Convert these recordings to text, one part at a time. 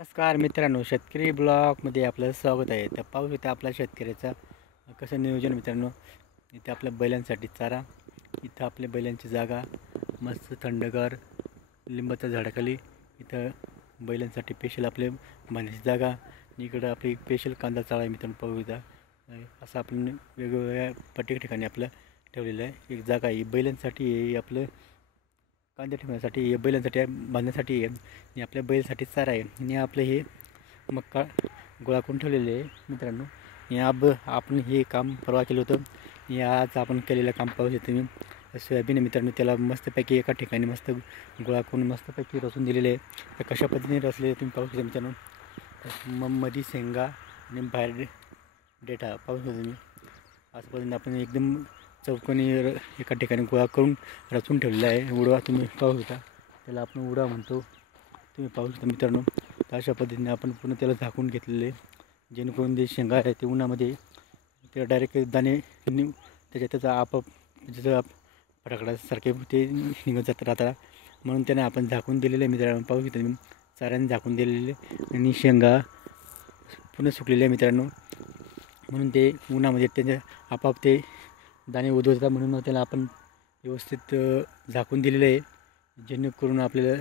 नमस्कार मित्रांनो, शेतकरी ब्लॉगमध्ये आपलं स्वागत आहे. तर पाहू इथं आपल्या शेतकऱ्याचा कसं नियोजन मित्रांनो. इथं आपल्या बैलांसाठी चारा, इथं आपल्या बैलांची जागा मस्त थंडगार लिंबाच्या झाडाखाली, इथं बैलांसाठी स्पेशल आपले बांधण्याची जागा आणि इकडं आपली स्पेशल कांदा चाळा आहे मित्रांनो. पाहू इथं असं आपण वेगवेगळ्या प्रत्येक ठिकाणी आपलं ठेवलेलं आहे. एक जागा आहे बैलांसाठी, हे आपलं कांदे ठेवण्यासाठी, हे बैलांसाठी बांधण्यासाठी आहे आणि आपल्या बैलासाठी चारा आहे. आणि आपलं हे मक्का गोळा करून ठेवलेले आहे मित्रांनो. आपण हे काम परवा केलं होतं आणि आज आपण केलेलं काम पाहू शकतो तुम्ही. सोयाबीन आहे मित्रांनो, त्याला मस्तपैकी एका ठिकाणी मस्त गोळा करून मस्तपैकी रचून दिलेले आहे. तर कशा पद्धतीने रचले तुम्ही पाहू शकता मित्रांनो. मधी शेंगा आणि बाहेर डेटा पाहू शकता तुम्ही. असं पद्धतीने आपण एकदम चौकोनी एका ठिकाणी गोळा करून रचून ठेवलेला आहे. उडवा तुम्ही पाहू शकता, त्याला आपण उडा म्हणतो, तुम्ही पाहू शकता मित्रांनो. तर अशा पद्धतीने आपण पूर्ण त्याला झाकून घेतलेले आहे, जेणेकरून जे शेंगा आहे ते उन्हामध्ये ते डायरेक्ट दाणे त्याचा आपोआप त्याचं फटाकडासारखे ते निघत जात राहतात. म्हणून त्याने आपण झाकून दिलेलं आहे मित्रांनो. पाहू शकता तुम्ही, चाऱ्याने झाकून दिलेले आणि शेंगा पूर्ण सुकलेले आहे मित्रांनो. म्हणून ते उन्हामध्ये त्याच्या आपोआप ते दाणे उधळतात. म्हणून मग त्याला आपण व्यवस्थित झाकून दिलेलं आहे, जेणेकरून आपल्याला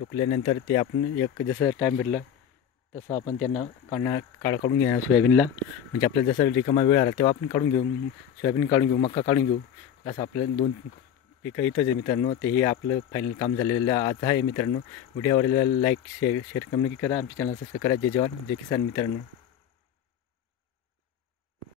सुकल्यानंतर ते आपण एक जसं टाईम भेटला तसं आपण त्यांना काढून घेणार सोयाबीनला. म्हणजे आपल्याला जसं रिकामा वेळ आला तेव्हा आपण काढून घेऊ, सोयाबीन काढून घेऊ, मक्का काढून घेऊ. असं आपलं 2 पिकं इथंच आहे मित्रांनो. ते हे आपलं फायनल काम झालेलं आज आहे मित्रांनो. व्हिडिओ आवडलेला लाईक शेअर कमेंट करा. आमच्या चॅनल सबस्क्राईब करा. जय जवान जय किसान मित्रांनो.